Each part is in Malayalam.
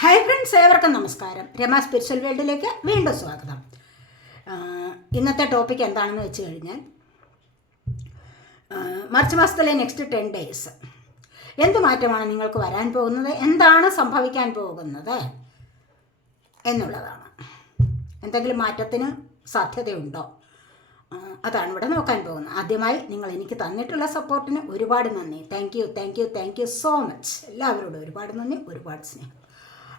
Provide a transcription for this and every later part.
ഹായ് ഫ്രണ്ട്സ് ഏവർക്കും നമസ്കാരം. രമ സ്പിരിച്വൽ വേൾഡിലേക്ക് വീണ്ടും സ്വാഗതം. ഇന്നത്തെ ടോപ്പിക് എന്താണെന്ന് വെച്ച് കഴിഞ്ഞാൽ മാർച്ച് മാസത്തിലെ നെക്സ്റ്റ് ടെൻ ഡേയ്സ് എന്ത് മാറ്റമാണ് നിങ്ങൾക്ക് വരാൻ പോകുന്നത്? എന്താണ് സംഭവിക്കാൻ പോകുന്നത്? എന്നുള്ളതാണ്. എന്തെങ്കിലും മാറ്റത്തിന് സാധ്യതയുണ്ടോ? അതാണ് ഇവിടെ നോക്കാൻ പോകുന്നത്. ആദ്യമായി നിങ്ങൾ എനിക്ക് തന്നിട്ടുള്ള സപ്പോർട്ടിന് ഒരുപാട് നന്ദി. Thank you thank you thank you so much എല്ലാവരോടും ഒരുപാട് നന്ദി ഒരുപാട് സ്നേഹം.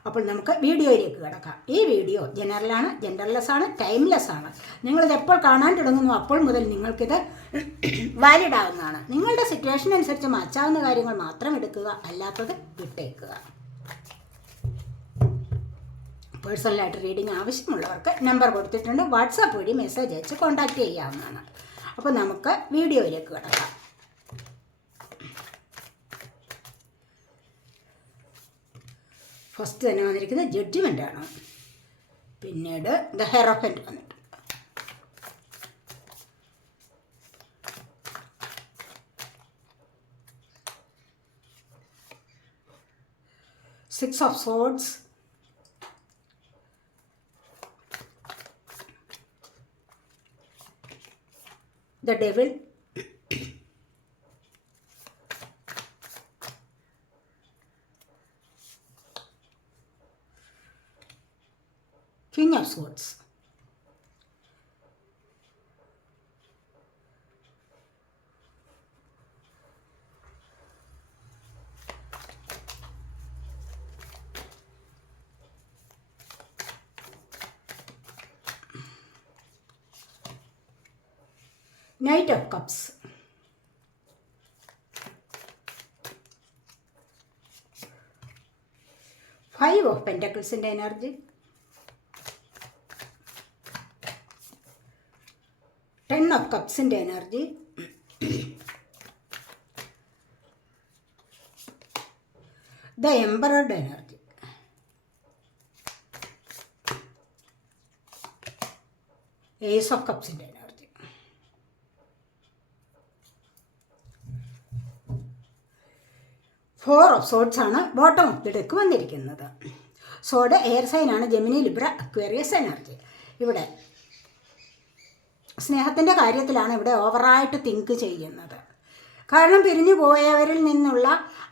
അപ്പോൾ നമുക്ക് വീഡിയോയിലേക്ക് കിടക്കാം. ഈ വീഡിയോ ജനറലാണ് ജെൻഡർലെസ് ആണ് ടൈംലെസ് ആണ് നിങ്ങളിത് എപ്പോൾ കാണാൻ തുടങ്ങുന്നു അപ്പോൾ മുതൽ നിങ്ങൾക്കിത് വാലിഡ് ആവുന്നതാണ് നിങ്ങളുടെ സിറ്റുവേഷൻ അനുസരിച്ച് മാറ്റാവുന്ന കാര്യങ്ങൾ മാത്രം എടുക്കുക അല്ലാത്തത് വിട്ടേക്കുക. പേഴ്സണലായിട്ട് റീഡിംഗ് ആവശ്യമുള്ളവർക്ക് നമ്പർ കൊടുത്തിട്ടുണ്ട്. വാട്സാപ്പ് വഴി മെസ്സേജ് അയച്ച് കോൺടാക്റ്റ് ചെയ്യാവുന്നതാണ്. അപ്പോൾ നമുക്ക് വീഡിയോയിലേക്ക് കിടക്കാം. ഫസ്റ്റ് തന്നെ വന്നിരിക്കുന്നത് ജഡ്ജ്മെന്റ് ആണ്. പിന്നീട് ദ ഹെറോഫന്റ് വന്നിട്ടുണ്ട് six of swords the devil. Swords knight of cups five of പെന്റക്കിൾസിന്റെ energy of കപ്സിന്റെ energy the emperor energy ace of കപ്സിന്റെ energy four of swords ആണ് ബോട്ടം ഓഫ് ദി ഡെക്ക് വന്നിരിക്കുന്നത്. സോഡ് എയർ സൈനാണ് ജെമിനി ലിബ്ര അക്വേറിയസ് എനർജി ഇവിടെ സ്നേഹത്തിന്റെ കാര്യത്തിലാണ് ഇവിടെ ഓവറായിട്ട് തിങ്ക് ചെയ്യുന്നത്. കാരണം പിരിഞ്ഞു പോയവരിൽ നിന്നുള്ള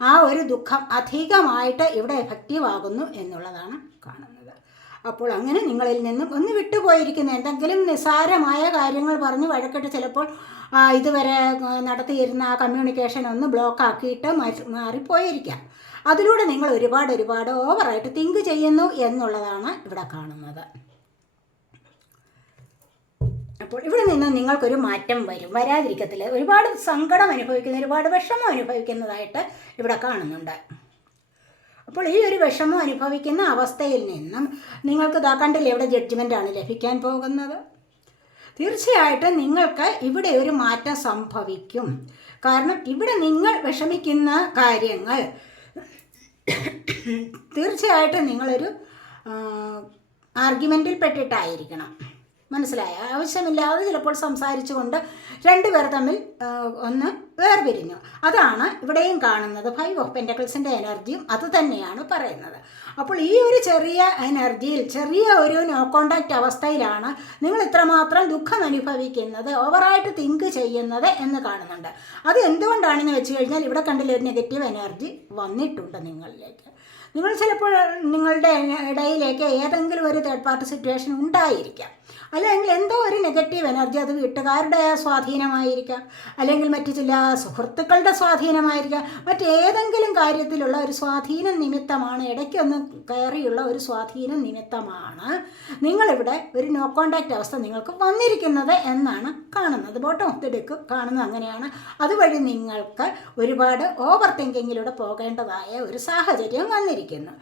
ആ ഒരു ദുഃഖം അധികമായിട്ട് ഇവിടെ എഫക്റ്റീവ് ആകുന്നു എന്നുള്ളതാണ് കാണുന്നത്. അപ്പോൾ അങ്ങനെ നിങ്ങളിൽ നിന്നും ഒന്ന് വിട്ടുപോയിരിക്കുന്ന. എന്തെങ്കിലും നിസ്സാരമായ കാര്യങ്ങൾ പറഞ്ഞ് വഴക്കിട്ട് ചിലപ്പോൾ ഇതുവരെ നടത്തിയിരുന്ന ആ കമ്മ്യൂണിക്കേഷൻ ഒന്ന് ബ്ലോക്ക് ആക്കിയിട്ട് മാറി മാറിപ്പോയിരിക്കാം. അതിലൂടെ നിങ്ങൾ ഒരുപാട് ഒരുപാട് ഓവറായിട്ട് തിങ്ക് ചെയ്യുന്നു എന്നുള്ളതാണ് ഇവിടെ കാണുന്നത്. അപ്പോൾ ഇവിടെ നിന്ന് നിങ്ങൾക്കൊരു മാറ്റം വരും. വരാതിരിക്കത്തില്ല. ഒരുപാട് സങ്കടം അനുഭവിക്കുന്ന ഒരുപാട് വിഷമം അനുഭവിക്കുന്നതായിട്ട് ഇവിടെ കാണുന്നുണ്ട്. അപ്പോൾ ഈ ഒരു വിഷമം അനുഭവിക്കുന്ന അവസ്ഥയിൽ നിന്നും നിങ്ങൾക്ക് ഇതാ കണ്ടില്ലേ ഇവിടെ ജഡ്ജ്മെന്റാണ് ലഭിക്കാൻ പോകുന്നത്? തീർച്ചയായിട്ടും നിങ്ങൾക്ക് ഇവിടെ ഒരു മാറ്റം സംഭവിക്കും. കാരണം ഇവിടെ നിങ്ങൾ വിഷമിക്കുന്ന കാര്യങ്ങൾ തീർച്ചയായിട്ടും നിങ്ങളൊരു ആർഗ്യുമെന്റിൽ പെട്ടിട്ടായിരിക്കണം. മനസ്സിലായ. ആവശ്യമില്ലാതെ ചിലപ്പോൾ സംസാരിച്ചുകൊണ്ട് രണ്ടുപേർ തമ്മിൽ ഒന്ന് വേർപിരിഞ്ഞു. അതാണ് ഇവിടെയും കാണുന്നത്. ഫൈവ് ഓഫ് പെന്റക്കിൾസിന്റെ എനർജിയും അത് തന്നെയാണ് പറയുന്നത്. അപ്പോൾ ഈ ഒരു ചെറിയ എനർജിയിൽ ചെറിയ ഒരു നോ കോണ്ടാക്റ്റ് അവസ്ഥയിലാണ് നിങ്ങൾ ഇത്രമാത്രം ദുഃഖം അനുഭവിക്കുന്നത് ഓവറായിട്ട് തിങ്ക് ചെയ്യുന്നത് എന്ന് കാണുന്നുണ്ട്. അത് എന്തുകൊണ്ടാണെന്ന് വെച്ച് കഴിഞ്ഞാൽ ഇവിടെ കണ്ടില്ല ഒരു നെഗറ്റീവ് എനർജി വന്നിട്ടുണ്ട് നിങ്ങളിലേക്ക്. നിങ്ങൾ ചിലപ്പോൾ നിങ്ങളുടെ ഇടയിലേക്ക് ഏതെങ്കിലും ഒരു തേർഡ് പാർട്ടി സിറ്റുവേഷൻ ഉണ്ടായിരിക്കാം. അല്ലെങ്കിൽ എന്തോ ഒരു നെഗറ്റീവ് എനർജി അത് വീട്ടുകാരുടെ സ്വാധീനമായിരിക്കാം. അല്ലെങ്കിൽ മറ്റു ചില സുഹൃത്തുക്കളുടെ സ്വാധീനമായിരിക്കാം. മറ്റേതെങ്കിലും കാര്യത്തിലുള്ള ഒരു സ്വാധീനം നിമിത്തമാണ് ഇടയ്ക്കൊന്ന് കയറിയുള്ള ഒരു സ്വാധീനം നിമിത്തമാണ് നിങ്ങളിവിടെ ഒരു നോ കോണ്ടാക്റ്റ് അവസ്ഥ നിങ്ങൾക്ക് വന്നിരിക്കുന്നത് എന്നാണ് കാണുന്നത്. ബോട്ടം ഓഫ് ദി ഡെക്ക് കാണുന്നത് അങ്ങനെയാണ്. അതുവഴി നിങ്ങൾക്ക് ഒരുപാട് ഓവർ തിങ്കിങ്ങിലൂടെ പോകേണ്ടതായ ഒരു സാഹചര്യം വന്നിരിക്കുന്നു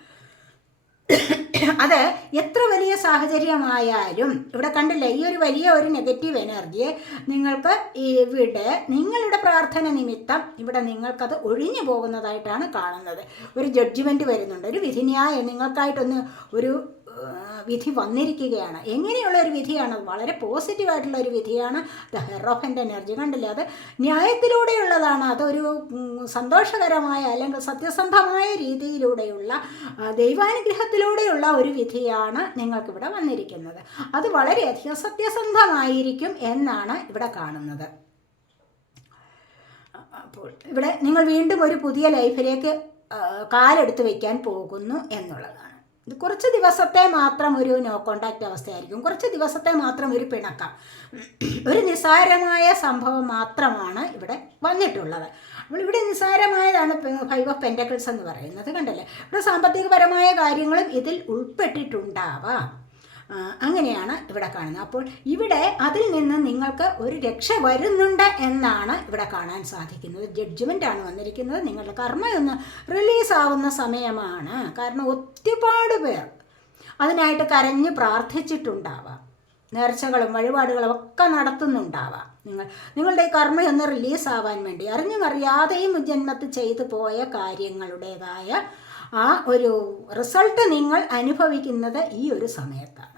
അത് എത്ര വലിയ സാഹചര്യമായാലും ഇവിടെ കണ്ടില്ലേ ഈ ഒരു വലിയ ഒരു നെഗറ്റീവ് എനർജിയെ നിങ്ങൾക്ക് ഇവിടെ നിങ്ങളുടെ പ്രാർത്ഥന നിമിത്തം ഇവിടെ നിങ്ങൾക്കത് ഒഴിഞ്ഞു പോകുന്നതായിട്ടാണ് കാണുന്നത്. ഒരു ജഡ്ജ്മെന്റ് വരുന്നുണ്ട് ഒരു വിധിന്യായം നിങ്ങൾക്കായിട്ടൊന്ന് ഒരു വിധി വന്നിരിക്കുകയാണ്. എങ്ങനെയുള്ള ഒരു വിധിയാണ്? വളരെ പോസിറ്റീവായിട്ടുള്ള ഒരു വിധിയാണ്. ദ ഹെർ ഓഫ് എന്റെ എനർജി. കണ്ടില്ലേ? അത് ന്യായത്തിലൂടെയുള്ളതാണ്. അതൊരു സന്തോഷകരമായ അല്ലെങ്കിൽ സത്യസന്ധമായ രീതിയിലൂടെയുള്ള ദൈവാനുഗ്രഹത്തിലൂടെയുള്ള ഒരു വിധിയാണ് നിങ്ങൾക്കിവിടെ വന്നിരിക്കുന്നത്. അത് വളരെയധികം സത്യസന്ധമായിരിക്കും എന്നാണ് ഇവിടെ കാണുന്നത്. അപ്പോൾ ഇവിടെ നിങ്ങൾ വീണ്ടും ഒരു പുതിയ ലൈഫിലേക്ക് കാലെടുത്ത് വയ്ക്കാൻ പോകുന്നു എന്നുള്ളതാണ്. ഇത് കുറച്ച് ദിവസത്തെ മാത്രം ഒരു നോ കോണ്ടാക്റ്റ് അവസ്ഥയായിരിക്കും. കുറച്ച് ദിവസത്തെ മാത്രം ഒരു പിണക്കം. ഒരു നിസ്സാരമായ സംഭവം മാത്രമാണ് ഇവിടെ വന്നിട്ടുള്ളത്. അപ്പോൾ ഇവിടെ നിസ്സാരമായതാണ് ഫൈവ് ഓഫ് പെന്റക്കിൾസ് എന്ന് പറയുന്നത്. കണ്ടല്ലേ? ഇവിടെ സാമ്പത്തികപരമായ കാര്യങ്ങളും ഇതിൽ ഉൾപ്പെട്ടിട്ടുണ്ടാവാം. അങ്ങനെയാണ് ഇവിടെ കാണുന്നത്. അപ്പോൾ ഇവിടെ അതിൽ നിന്ന് നിങ്ങൾക്ക് ഒരു രക്ഷ വരുന്നുണ്ട് എന്നാണ് ഇവിടെ കാണാൻ സാധിക്കുന്നത്. ജഡ്ജ്മെന്റ് ആണ് വന്നിരിക്കുന്നത്. നിങ്ങളുടെ കർമ്മയൊന്ന് റിലീസ് റിലീസാവുന്ന സമയമാണ്. കാരണം ഒരുപാട് പേർ അതിനായിട്ട് കരഞ്ഞ് പ്രാർത്ഥിച്ചിട്ടുണ്ടാവാം. നേർച്ചകളും വഴിപാടുകളും ഒക്കെ നടത്തുന്നുണ്ടാവാം. നിങ്ങൾ നിങ്ങളുടെ ഈ കർമ്മ ഒന്ന് റിലീസാവാൻ വേണ്ടി അറിഞ്ഞും അറിയാതെയും ജന്മത്തിൽ ചെയ്തു പോയ കാര്യങ്ങളുടേതായ ആ ഒരു റിസൾട്ട് നിങ്ങൾ അനുഭവിക്കുന്നത് ഈ ഒരു സമയത്താണ്.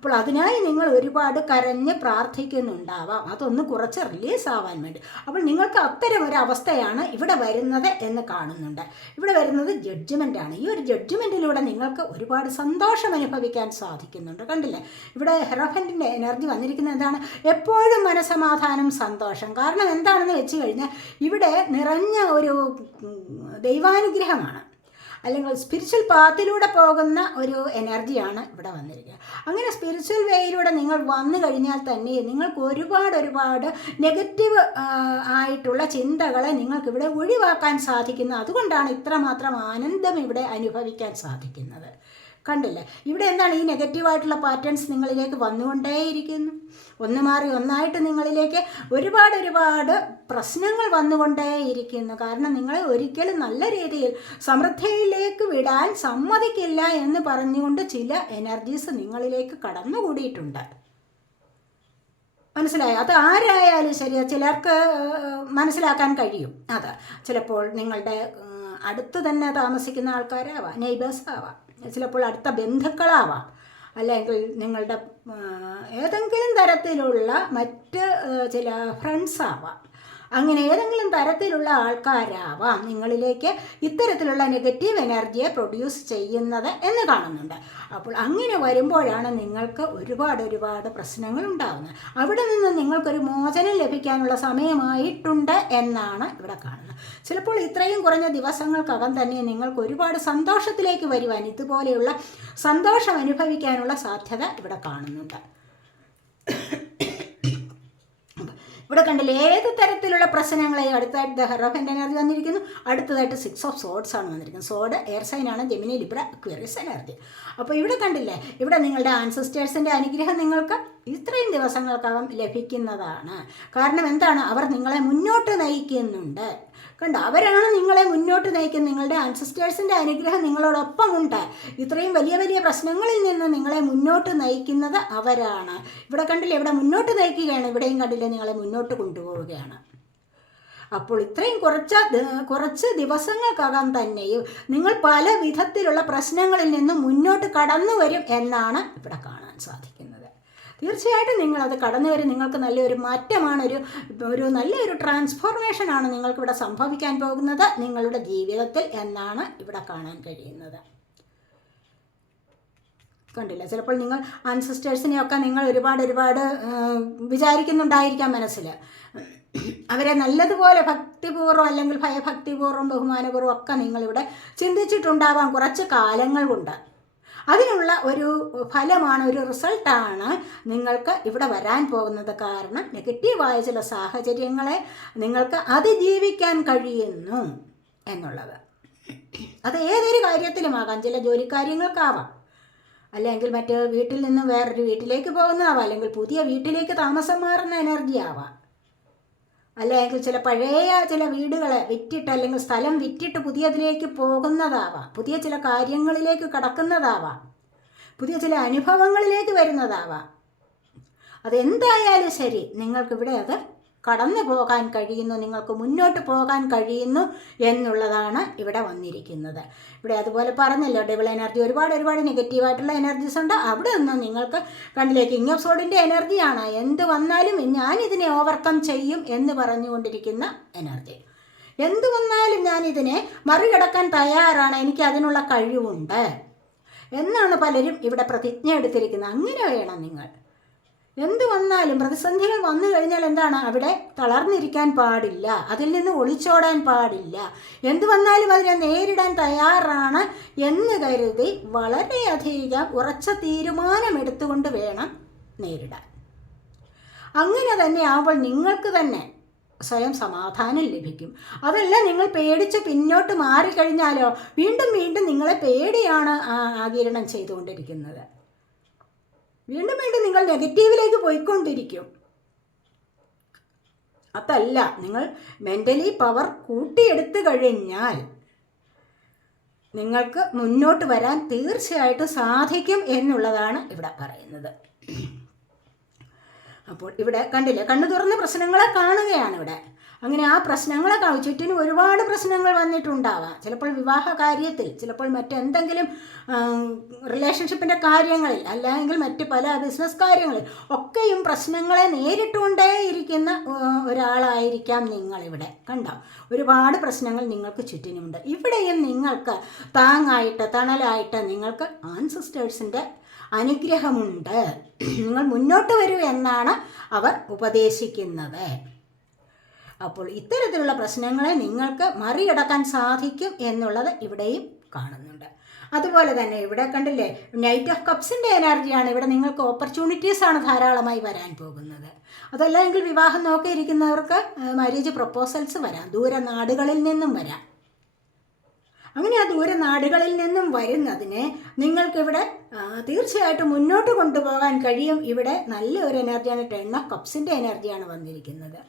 അപ്പോൾ അതിനായി നിങ്ങൾ ഒരുപാട് കരഞ്ഞ് പ്രാർത്ഥിക്കുന്നുണ്ടാവാം. അതൊന്ന് കുറച്ച് റിലീസ് ആവാൻ വേണ്ടി. അപ്പോൾ നിങ്ങൾക്ക് അത്തരം ഒരു അവസ്ഥയാണ് ഇവിടെ വരുന്നത് എന്ന് കാണുന്നുണ്ട്. ഇവിടെ വരുന്നത് ജഡ്ജ്മെന്റ് ആണ്. ഈ ഒരു ജഡ്ജ്മെന്റിലൂടെ നിങ്ങൾക്ക് ഒരുപാട് സന്തോഷം അനുഭവിക്കാൻ സാധിക്കുന്നുണ്ട്. കണ്ടില്ലേ? ഇവിടെ ഹെറോഫന്റിന്റെ എനർജി വന്നിരിക്കുന്നത് എന്താണ്? എപ്പോഴും മനസമാധാനം സന്തോഷം. കാരണം എന്താണെന്ന് വെച്ച് കഴിഞ്ഞാൽ ഇവിടെ നിറഞ്ഞ ഒരു ദൈവാനുഗ്രഹമാണ്. അല്ലെങ്കിൽ സ്പിരിച്വൽ പാത്തിലൂടെ പോകുന്ന ഒരു എനർജിയാണ് ഇവിടെ വന്നിരിക്കുക. അങ്ങനെ സ്പിരിച്വൽ വേയിലൂടെ നിങ്ങൾ വന്നു കഴിഞ്ഞാൽ തന്നെ നിങ്ങൾക്ക് ഒരുപാട് ഒരുപാട് നെഗറ്റീവ് ആയിട്ടുള്ള ചിന്തകളെ നിങ്ങൾക്ക് ഇവിടെ ഒഴിവാക്കാൻ സാധിക്കുന്നു അതുകൊണ്ടാണ് ഇത്രമാത്രം ആനന്ദം ഇവിടെ അനുഭവിക്കാൻ സാധിക്കുന്നത്. കണ്ടില്ലേ? ഇവിടെ എന്താണ് ഈ നെഗറ്റീവായിട്ടുള്ള പാറ്റേൺസ് നിങ്ങളിലേക്ക് വന്നുകൊണ്ടേയിരിക്കുന്നു? ഒന്ന് മാറി ഒന്നായിട്ട് നിങ്ങളിലേക്ക് ഒരുപാട് ഒരുപാട് പ്രശ്നങ്ങൾ വന്നുകൊണ്ടേയിരിക്കുന്നു. കാരണം നിങ്ങളെ ഒരിക്കലും നല്ല രീതിയിൽ സമൃദ്ധിയിലേക്ക് വിടാൻ സമ്മതിക്കില്ല എന്ന് പറഞ്ഞുകൊണ്ട് ചില എനർജീസ് നിങ്ങളിലേക്ക് കടന്നുകൂടിയിട്ടുണ്ട്. മനസ്സിലായോ? അത് ആരായാലും ശരിയാ ചിലർക്ക് മനസ്സിലാക്കാൻ കഴിയും. അത് ചിലപ്പോൾ നിങ്ങളുടെ അടുത്ത് തന്നെ താമസിക്കുന്ന ആൾക്കാരാവാം നെയ്ബേഴ്സ് ആവാം. ചിലപ്പോൾ അടുത്ത ബന്ധുക്കളാവാം. അല്ലെങ്കിൽ നിങ്ങളുടെ ഏതെങ്കിലും തരത്തിലുള്ള മറ്റ് ചില ഫ്രണ്ട്സ് ആവാം. അങ്ങനെ ഏതെങ്കിലും തരത്തിലുള്ള ആൾക്കാരാവാം നിങ്ങളിലേക്ക് ഇത്തരത്തിലുള്ള നെഗറ്റീവ് എനർജിയെ പ്രൊഡ്യൂസ് ചെയ്യുന്നത് എന്ന് കാണുന്നുണ്ട്. അപ്പോൾ അങ്ങനെ വരുമ്പോഴാണ് നിങ്ങൾക്ക് ഒരുപാട് ഒരുപാട് പ്രശ്നങ്ങൾ ഉണ്ടാകുന്നത് അവിടെ നിന്ന് നിങ്ങൾക്കൊരു മോചനം ലഭിക്കാനുള്ള സമയമായിട്ടുണ്ട് എന്നാണ് ഇവിടെ കാണുന്നത്. ചിലപ്പോൾ ഇത്രയും കുറഞ്ഞ ദിവസങ്ങൾക്കകം തന്നെ നിങ്ങൾക്ക് ഒരുപാട് സന്തോഷത്തിലേക്ക് വരുവാൻ ഇതുപോലെയുള്ള സന്തോഷം അനുഭവിക്കാനുള്ള സാധ്യത ഇവിടെ കാണുന്നുണ്ട്. ഇവിടെ കണ്ടില്ലേ? ഏത് തരത്തിലുള്ള പ്രശ്നങ്ങളെ അടുത്തായിട്ട് ദ എന്റെ എനർജി വന്നിരിക്കുന്നു? അടുത്തതായിട്ട് സിക്സ് ഓഫ് സോഡ്സ് ആണ് വന്നിരിക്കുന്നത്. സോഡ് എയർ സൈൻ ആണ് ജെമിനി ലിബ്ര അക്വേറിയസ് എനർജി അപ്പോൾ ഇവിടെ കണ്ടില്ലേ? ഇവിടെ നിങ്ങളുടെ ആൻസിസ്റ്റേഴ്സിന്റെ അനുഗ്രഹം നിങ്ങൾക്ക് ഇത്രയും ദിവസങ്ങൾക്കകം ലഭിക്കുന്നതാണ്. കാരണം എന്താണ്? അവർ നിങ്ങളെ മുന്നോട്ട് നയിക്കുന്നുണ്ട്. കണ്ടോ? അവരാണ് നിങ്ങളെ മുന്നോട്ട് നയിക്കുന്നത്. നിങ്ങളുടെ ആൻസിസ്റ്റേഴ്സിന്റെ അനുഗ്രഹം നിങ്ങളോടൊപ്പം ഉണ്ട്. ഇത്രയും വലിയ വലിയ പ്രശ്നങ്ങളിൽ നിന്ന് നിങ്ങളെ മുന്നോട്ട് നയിക്കുന്നത് അവരാണ്. ഇവിടെ കണ്ടില്ലേ? ഇവിടെ മുന്നോട്ട് നയിക്കുകയാണ്. ഇവിടെയും കണ്ടില്ലേ? നിങ്ങളെ മുന്നോട്ട് കൊണ്ടുപോവുകയാണ്. അപ്പോൾ ഇത്രയും കുറച്ച് കുറച്ച് ദിവസങ്ങൾക്കകം തന്നെയും നിങ്ങൾ പല വിധത്തിലുള്ള പ്രശ്നങ്ങളിൽ നിന്നും മുന്നോട്ട് കടന്നു വരും എന്നാണ് ഇവിടെ കാണാൻ സാധിക്കുന്നത്. തീർച്ചയായിട്ടും നിങ്ങളത് കടന്നു വരും നിങ്ങൾക്ക് നല്ലൊരു മാറ്റമാണ് ഒരു ഒരു നല്ലൊരു ട്രാൻസ്ഫോർമേഷനാണ് നിങ്ങൾക്കിവിടെ സംഭവിക്കാൻ പോകുന്നത്. നിങ്ങളുടെ ജീവിതത്തിൽ എന്നാണ് ഇവിടെ കാണാൻ കഴിയുന്നത്. കണ്ടില്ല? ചിലപ്പോൾ നിങ്ങൾ അൻസിസ്റ്റേഴ്സിനെയൊക്കെ നിങ്ങൾ ഒരുപാട് ഒരുപാട് വിചാരിക്കുന്നുണ്ടായിരിക്കാം മനസ്സിൽ. അവരെ നല്ലതുപോലെ ഭക്തിപൂർവം അല്ലെങ്കിൽ ഭയഭക്തിപൂർവം ബഹുമാനപൂർവം ഒക്കെ നിങ്ങളിവിടെ ചിന്തിച്ചിട്ടുണ്ടാവാം. കുറച്ച് കാലങ്ങൾ കൊണ്ട്. അതിനുള്ള ഒരു ഫലമാണ് ഒരു റിസൾട്ടാണ് നിങ്ങൾക്ക് ഇവിടെ വരാൻ പോകുന്നത്. കാരണം നെഗറ്റീവായ ചില സാഹചര്യങ്ങളെ നിങ്ങൾക്ക് അതിജീവിക്കാൻ കഴിയുന്നു എന്നുള്ളത്. അത് ഏതൊരു കാര്യത്തിലുമാകാം. ചില ജോലിക്കാര്യങ്ങൾക്കാവാം. അല്ലെങ്കിൽ മറ്റ് വീട്ടിൽ നിന്നും വേറൊരു വീട്ടിലേക്ക് പോകുന്നതാവാം. അല്ലെങ്കിൽ പുതിയ വീട്ടിലേക്ക് താമസം മാറുന്ന എനർജി ആവാം. അല്ലെങ്കിൽ ചില പഴയ ചില വീടുകളെ വിറ്റിട്ട് അല്ലെങ്കിൽ സ്ഥലം വിറ്റിട്ട് പുതിയതിലേക്ക് പോകുന്നതാവാം. പുതിയ ചില കാര്യങ്ങളിലേക്ക് കടക്കുന്നതാവാം. പുതിയ ചില അനുഭവങ്ങളിലേക്ക് വരുന്നതാവാം. അതെന്തായാലും ശരി. നിങ്ങൾക്കിവിടെ അത് കടന്നു പോകാൻ കഴിയുന്നു നിങ്ങൾക്ക് മുന്നോട്ട് പോകാൻ കഴിയുന്നു എന്നുള്ളതാണ് ഇവിടെ വന്നിരിക്കുന്നത്. ഇവിടെ അതുപോലെ പറഞ്ഞല്ലോ ഡബിൾ എനർജി ഒരുപാട് ഒരുപാട് നെഗറ്റീവായിട്ടുള്ള എനർജീസ് ഉണ്ട്. അവിടെ നിന്നും നിങ്ങൾക്ക് കണ്ടില്ലേ കിങ് ഓഫ് സോഡിന്റെ എനർജിയാണ് എന്ത് വന്നാലും ഞാൻ ഇതിനെ ഓവർകം ചെയ്യും എന്ന് പറഞ്ഞുകൊണ്ടിരിക്കുന്ന എനർജി എന്ത് വന്നാലും ഞാൻ ഇതിനെ മറികടക്കാൻ തയ്യാറാണ്. എനിക്ക് അതിനുള്ള കഴിവുണ്ട്. എന്നാണ് പലരും ഇവിടെ പ്രതിജ്ഞ എടുത്തിരിക്കുന്നത്. അങ്ങനെ വേണം നിങ്ങൾ. എന്ത് വന്നാലും പ്രതിസന്ധികൾ വന്നു കഴിഞ്ഞാൽ എന്താണ്? അവിടെ തളർന്നിരിക്കാൻ പാടില്ല. അതിൽ നിന്ന് ഒളിച്ചോടാൻ പാടില്ല. എന്ത് വന്നാലും അതിനെ നേരിടാൻ തയ്യാറാണ് എന്ന് കരുതി വളരെയധികം ഉറച്ച തീരുമാനമെടുത്തുകൊണ്ട് വേണം നേരിടാൻ. അങ്ങനെ തന്നെ ആവുമ്പോൾ നിങ്ങൾക്ക് തന്നെ സ്വയം സമാധാനം ലഭിക്കും. അതല്ല നിങ്ങൾ പേടിച്ച് പിന്നോട്ട് മാറിക്കഴിഞ്ഞാലോ വീണ്ടും വീണ്ടും നിങ്ങളെ പേടിയാണ് ആകിരണം ചെയ്തുകൊണ്ടിരിക്കുന്നത്. വീണ്ടും വീണ്ടും നിങ്ങൾ നെഗറ്റീവിലേക്ക് പോയിക്കൊണ്ടിരിക്കും. അതല്ല നിങ്ങൾ മെന്റലി പവർ കൂട്ടിയെടുത്ത് കഴിഞ്ഞാൽ നിങ്ങൾക്ക് മുന്നോട്ട് വരാൻ തീർച്ചയായിട്ടും സാധിക്കും എന്നുള്ളതാണ് ഇവിടെ പറയുന്നത്. അപ്പോൾ ഇവിടെ കണ്ടില്ല കണ്ണു തുറന്ന് പ്രശ്നങ്ങളെ കാണുകയാണ് ഇവിടെ. അങ്ങനെ ആ പ്രശ്നങ്ങളെ ചുറ്റിനും ഒരുപാട് പ്രശ്നങ്ങൾ വന്നിട്ടുണ്ടാവാം. ചിലപ്പോൾ വിവാഹ കാര്യത്തിൽ ചിലപ്പോൾ മറ്റെന്തെങ്കിലും റിലേഷൻഷിപ്പിന്റെ കാര്യങ്ങളിൽ അല്ലെങ്കിൽ മറ്റ് പല ബിസിനസ് കാര്യങ്ങളിൽ ഒക്കെയും പ്രശ്നങ്ങളെ നേരിട്ടുകൊണ്ടേ ഇരിക്കുന്ന ഒരാളായിരിക്കാം നിങ്ങളിവിടെ. കണ്ടോ? ഒരുപാട് പ്രശ്നങ്ങൾ നിങ്ങൾക്ക് ചുറ്റിനുമുണ്ട്. ഇവിടെയും നിങ്ങൾക്ക് താങ്ങായിട്ട് തണലായിട്ട് നിങ്ങൾക്ക് ആൻസിസ്റ്റേഴ്സിന്റെ അനുഗ്രഹമുണ്ട്. നിങ്ങൾ മുന്നോട്ട് വരൂ എന്നാണ് അവർ ഉപദേശിക്കുന്നത്. അപ്പോൾ ഇത്തരത്തിലുള്ള പ്രശ്നങ്ങളെ നിങ്ങൾക്ക് മറികടക്കാൻ സാധിക്കും എന്നുള്ളത് ഇവിടെയും കാണുന്നുണ്ട്. അതുപോലെ തന്നെ ഇവിടെ കണ്ടില്ലേ നൈറ്റ് ഓഫ് കപ്സിന്റെ എനർജിയാണ് ഇവിടെ നിങ്ങൾക്ക് ഓപ്പർച്യൂണിറ്റീസ് ആണ് ധാരാളമായി വരാൻ പോകുന്നത്. അതല്ലെങ്കിൽ വിവാഹം നോക്കിയിരിക്കുന്നവർക്ക് മാരേജ് പ്രപ്പോസൽസ് വരാം. ദൂര നാടുകളിൽ നിന്നും വരാം. അങ്ങനെ ആ ദൂര നാടുകളിൽ നിന്നും വരുന്നതിനെ നിങ്ങൾക്കിവിടെ തീർച്ചയായിട്ടും മുന്നോട്ട് കൊണ്ടുപോകാൻ കഴിയും. ഇവിടെ നല്ല ഒരു എനർജിയാണ് ടെൻ ഓഫ് കപ്സിന്റെ എനർജിയാണ് വന്നിരിക്കുന്നത്.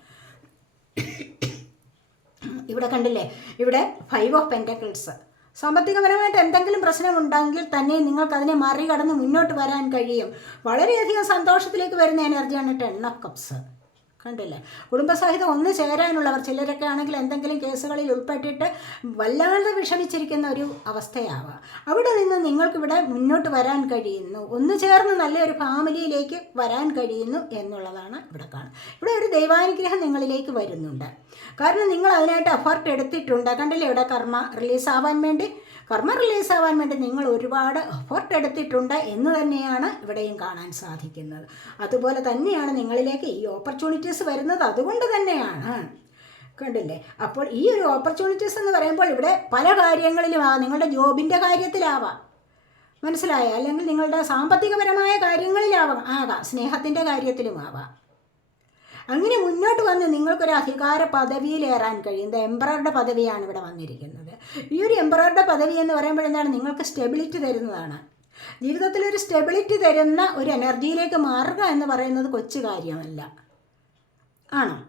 ഇവിടെ കണ്ടില്ലേ? ഇവിടെ ഫൈവ് ഓഫ് പെന്റക്കിൾസ് സാമ്പത്തികപരമായിട്ട് എന്തെങ്കിലും പ്രശ്നമുണ്ടെങ്കിൽ തന്നെ നിങ്ങൾക്ക് അതിനെ മറികടന്ന് മുന്നോട്ട് വരാൻ കഴിയും. വളരെയധികം സന്തോഷത്തിലേക്ക് വരുന്ന എനർജിയാണ് ടെൻ ഓഫ് കപ്സ് കണ്ടില്ലേ? കുടുംബസഹിതം ഒന്ന് ചേരാനുള്ളവർ ചിലരൊക്കെ ആണെങ്കിൽ എന്തെങ്കിലും കേസുകളിൽ ഉൾപ്പെട്ടിട്ട് വല്ലാതെ വിഷമിച്ചിരിക്കുന്ന ഒരു അവസ്ഥയാവാം. അവിടെ നിന്ന് നിങ്ങൾക്കിവിടെ മുന്നോട്ട് വരാൻ കഴിയുന്നു. ഒന്ന് ചേർന്ന് നല്ലൊരു ഫാമിലിയിലേക്ക് വരാൻ കഴിയുന്നു എന്നുള്ളതാണ് ഇവിടെ കാണുന്നത്. ഇവിടെ ഒരു ദൈവാനുഗ്രഹം നിങ്ങളിലേക്ക് വരുന്നുണ്ട്. കാരണം നിങ്ങൾ അതിനായിട്ട് എഫർട്ട് എടുത്തിട്ടുണ്ട്. കണ്ടില്ലേ ഇവിടെ കർമ്മ റിലീസാവാൻ വേണ്ടി? കർമ്മ റിലീസാവാൻ വേണ്ടി നിങ്ങൾ ഒരുപാട് എഫർട്ട് എടുത്തിട്ടുണ്ട് എന്ന് തന്നെയാണ് ഇവിടെയും കാണാൻ സാധിക്കുന്നത്. അതുപോലെ തന്നെയാണ് നിങ്ങളിലേക്ക് ഈ ഓപ്പർച്യൂണിറ്റീസ് വരുന്നത് അതുകൊണ്ട് തന്നെയാണ്. കണ്ടില്ലേ? അപ്പോൾ ഈ ഒരു ഓപ്പർച്യൂണിറ്റീസ് എന്ന് പറയുമ്പോൾ ഇവിടെ പല കാര്യങ്ങളിലും ആവാം നിങ്ങളുടെ ജോബിന്റെ കാര്യത്തിലാവാം. മനസ്സിലായ? അല്ലെങ്കിൽ നിങ്ങളുടെ സാമ്പത്തികപരമായ കാര്യങ്ങളിലാവാം. ആകാം. സ്നേഹത്തിന്റെ കാര്യത്തിലും ആവാം. അങ്ങനെ മുന്നോട്ട് വന്ന് നിങ്ങൾക്കൊരു അധികാര പദവിയിലേറാൻ കഴിയും. എംബററുടെ പദവിയാണ് ഇവിടെ വന്നിരിക്കുന്നത്. ഈ ഒരു എംബററുടെ പദവി എന്ന് പറയുമ്പോൾ എന്താണ്? നിങ്ങൾക്ക് സ്റ്റെബിലിറ്റി തരുന്നതാണ്. ജീവിതത്തിൽ ഒരു സ്റ്റെബിലിറ്റി തരുന്ന ഒരു എനർജിയിലേക്ക് മാറുക എന്ന് പറയുന്നത് കൊച്ചു കാര്യമല്ല. ആണോ?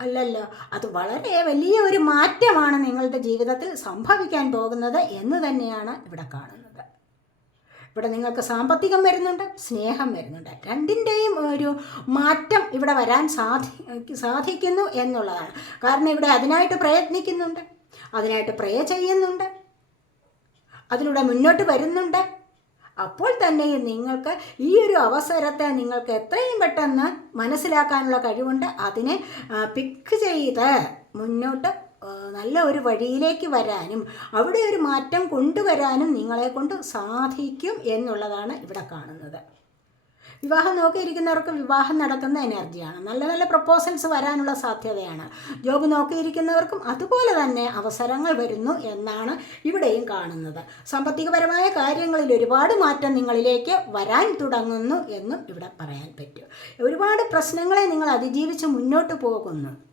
അല്ലല്ലോ. അത് വളരെ വലിയ ഒരു മാറ്റമാണ് നിങ്ങളുടെ ജീവിതത്തിൽ സംഭവിക്കാൻ പോകുന്നത് എന്ന് തന്നെയാണ് ഇവിടെ കാണുന്നത്. ഇവിടെ നിങ്ങൾക്ക് സാമ്പത്തികം വരുന്നുണ്ട് സ്നേഹം വരുന്നുണ്ട്. രണ്ടിന്റെയും ഒരു മാറ്റം ഇവിടെ വരാൻ സാധി സാധിക്കുന്നു എന്നുള്ളതാണ്. കാരണം ഇവിടെ അതിനായിട്ട് പ്രയത്നിക്കുന്നുണ്ട് അതിനായിട്ട് പ്രേ ചെയ്യുന്നുണ്ട് അതിലൂടെ മുന്നോട്ട് വരുന്നുണ്ട്. അപ്പോൾ തന്നെ നിങ്ങൾക്ക് ഈ ഒരു അവസരത്തെ നിങ്ങൾക്ക് എത്രയും പെട്ടെന്ന് മനസ്സിലാക്കാനുള്ള കഴിവുണ്ട്. അതിനെ പിക്ക് ചെയ്ത് മുന്നോട്ട് നല്ല ഒരു വഴിയിലേക്ക് വരാനും അവിടെ ഒരു മാറ്റം കൊണ്ടുവരാനും നിങ്ങളെ കൊണ്ട് സാധിക്കും എന്നുള്ളതാണ് ഇവിടെ കാണുന്നത്. വിവാഹം നോക്കിയിരിക്കുന്നവർക്ക് വിവാഹം നടക്കുന്ന എനർജിയാണ്. നല്ല നല്ല പ്രപ്പോസൽസ് വരാനുള്ള സാധ്യതയാണ്. ജോബ് നോക്കിയിരിക്കുന്നവർക്കും അതുപോലെ തന്നെ അവസരങ്ങൾ വരുന്നു എന്നാണ് ഇവിടെയും കാണുന്നത്. സാമ്പത്തികപരമായ കാര്യങ്ങളിൽ ഒരുപാട് മാറ്റം നിങ്ങളിലേക്ക് വരാൻ തുടങ്ങുന്നു എന്നും ഇവിടെ പറയാൻ പറ്റും. ഒരുപാട് പ്രശ്നങ്ങളെ നിങ്ങൾ അതിജീവിച്ച് മുന്നോട്ട് പോകുന്നു.